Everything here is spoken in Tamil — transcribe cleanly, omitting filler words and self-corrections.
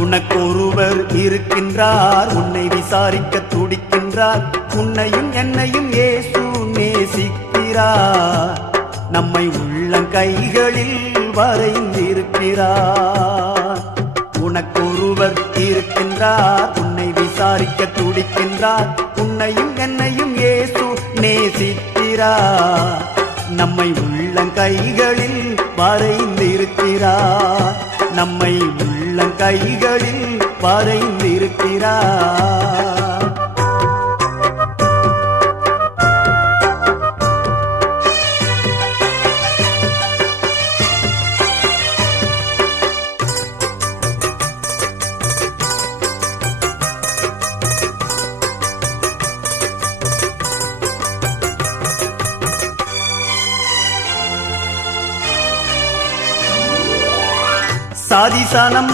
உனக்கொருவர் இருக்கின்றார், உன்னை விசாரிக்க துடிக்கின்றார். உன்னையும் என்னையும் இயேசு நேசிக்கிறார், நம்மை உள்ளங்கைகளில் வரைந்திருக்கிறார். உனக்கொருவர் இருக்கின்றார், உன்னை விசாரிக்க துடிக்கின்றார். உன்னையும் என்னையும் இயேசு நேசிக்கிறார், நம்மை உள்ளங்கைகளில் வரைந்திருக்கிறார். நம்மை உள்ளங்கைகளில் வரைந்திருக்கிறார். சாதிசானம்